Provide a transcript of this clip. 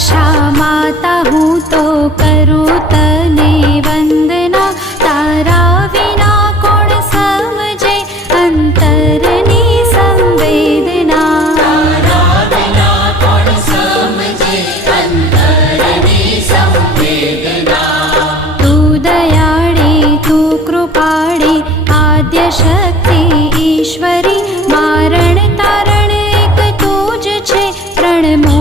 वर्षा माता हूँ तो करूँ तने वंदना, तारा विना कोण समझे अंतरनी संवेदना। तारा विना कोण समझे अंतरनी संवेदना। तू दयाळी तू कृपाळी आद्य शक्ति ईश्वरी, मारण तारण एक तूज छे प्रणमो